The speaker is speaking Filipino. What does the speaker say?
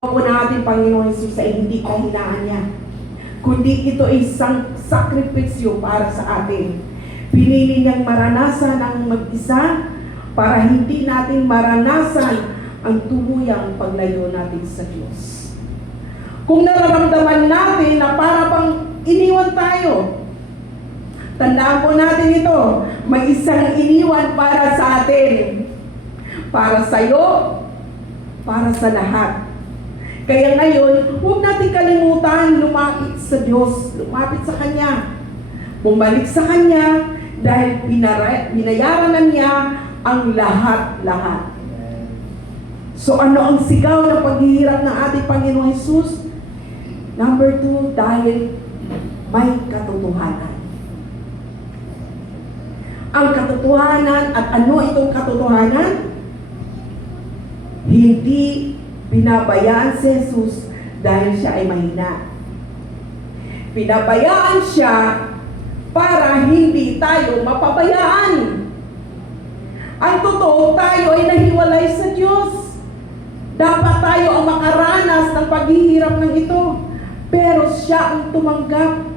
po natin, Panginoon Jesus, ay hindi kahinaan niya, kundi ito ay isang sakripisyo para sa atin. Pinili niyang maranasan ang mag-isa para hindi natin maranasan ang tuluyang paglayo natin sa Diyos. Kung nararamdaman natin na para bang iniwan tayo, tandaan po natin ito, may isang iniwan para sa atin, para sa iyo, para sa lahat. Kaya ngayon, huwag natin kalimutan lumapit sa Diyos, lumapit sa Kanya, bumalik sa Kanya, dahil binayaran na niya ang lahat-lahat. So ano ang sigaw ng paghihirap ng ating Panginoong Jesus? Number 2, dahil may katotohanan. Ang katotohanan, at ano itong katotohanan? Hindi binabayaan si Jesus dahil siya ay mahina. Binabayaan siya para hindi tayo mapabayaan. Ang totoo, tayo ay nahiwalay sa Diyos. Dapat tayo ang makaranas ng paghihirap ng ito. Pero siya ang tumanggap.